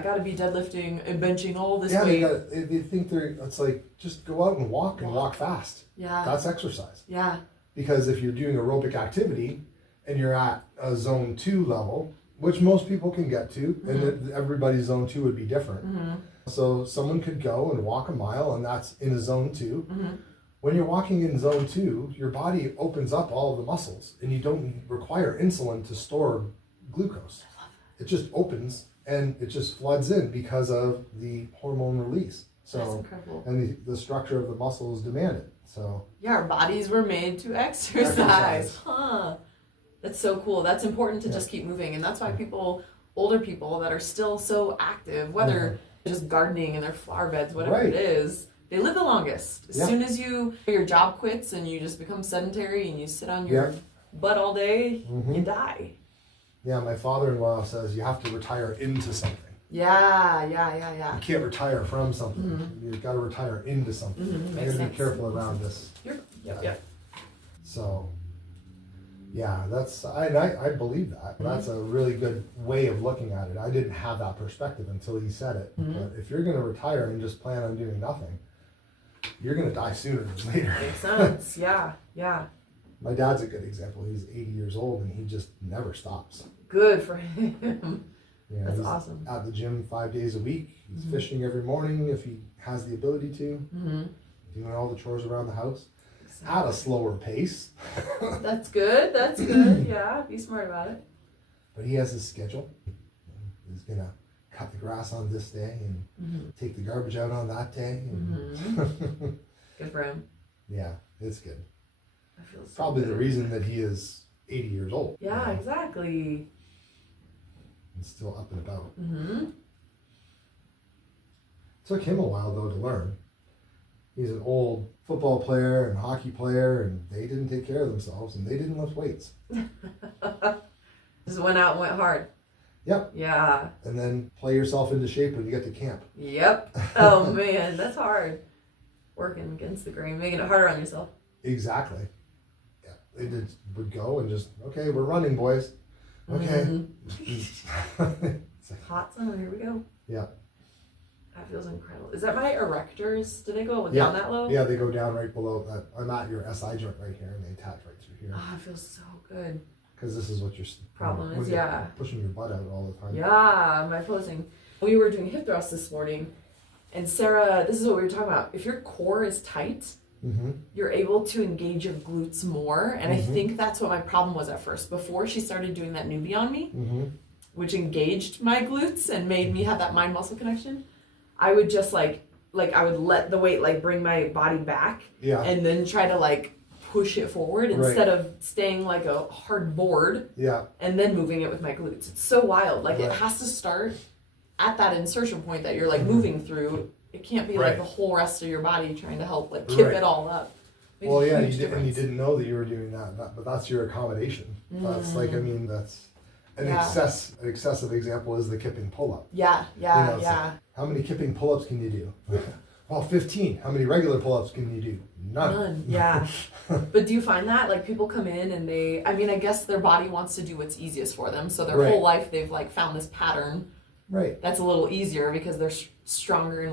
I got to be deadlifting and benching all this Yeah, weight. they think it's like, just go out and walk fast. Yeah. That's exercise. Yeah. Because if you're doing aerobic activity and you're at a zone 2 level, which most people can get to, and everybody's zone 2 would be different. So someone could go and walk a mile, and that's in a zone 2. When you're walking in zone 2, your body opens up all of the muscles, and you don't require insulin to store glucose. It just opens and it just floods in because of the hormone release. So, that's incredible. And the structure of the muscles demand it. So yeah, our bodies were made to exercise. Huh. That's so cool. That's important to just keep moving. And that's why older people that are still so active, whether just gardening in their flower beds, whatever it is, they live the longest. As soon as your job quits and you just become sedentary and you sit on your butt all day, you die. Yeah, my father-in-law says you have to retire into something. Yeah. You can't retire from something. You've got to retire into something. I got to be careful around this. Yep. So, yeah, I believe that. That's a really good way of looking at it. I didn't have that perspective until he said it. But if you're going to retire and just plan on doing nothing, you're going to die sooner than later. Makes sense. Yeah. My dad's a good example. He's 80 years old and he just never stops. Good for him. Yeah, that's he's awesome. At the gym 5 days a week. He's fishing every morning if he has the ability to. Doing all the chores around the house at a slower pace. That's good. Yeah, be smart about it. But he has his schedule. He's going to cut the grass on this day and take the garbage out on that day. And Good for him. Yeah, it's good. I feel so Probably good. the reason that he is 80 years old. Yeah, exactly. And still up and about. Took him a while though to learn. He's an old football player and hockey player, and they didn't take care of themselves, and they didn't lift weights. Just went out and went hard. Yep. Yeah. And then play yourself into shape when you get to camp. Yep. Oh man, that's hard. Working against the grain, making it harder on yourself. Exactly. Yeah. They would go and just, okay, we're running, boys. Okay. It's like hot summer, here we go. Yeah. That feels incredible. Is that my erectors? Do they go down that low? Yeah, they go down right below that. I'm at your SI joint right here, and they attach right through here. Oh, it feels so good. Because this is what your problem is, pushing your butt out all the time. Yeah, my posing. We were doing hip thrusts this morning, and Sarah, this is what we were talking about. If your core is tight, you're able to engage your glutes more. And I think that's what my problem was at first. Before she started doing that newbie on me, which engaged my glutes and made me have that mind-muscle connection, I would just I would let the weight bring my body back and then try to push it forward instead of staying like a hard board and then moving it with my glutes. It's so wild. It has to start at that insertion point that you're moving through. It can't be the whole rest of your body trying to help kip it all up. Well, yeah, you didn't know that you were doing that, but that's your accommodation. That's that's an excessive example is the kipping pull-up. Yeah. How many kipping pull-ups can you do? Well, 15. How many regular pull-ups can you do? None. Yeah. But do you find that people come in and I guess their body wants to do what's easiest for them. So their whole life they've found this pattern. Right. That's a little easier because they're stronger and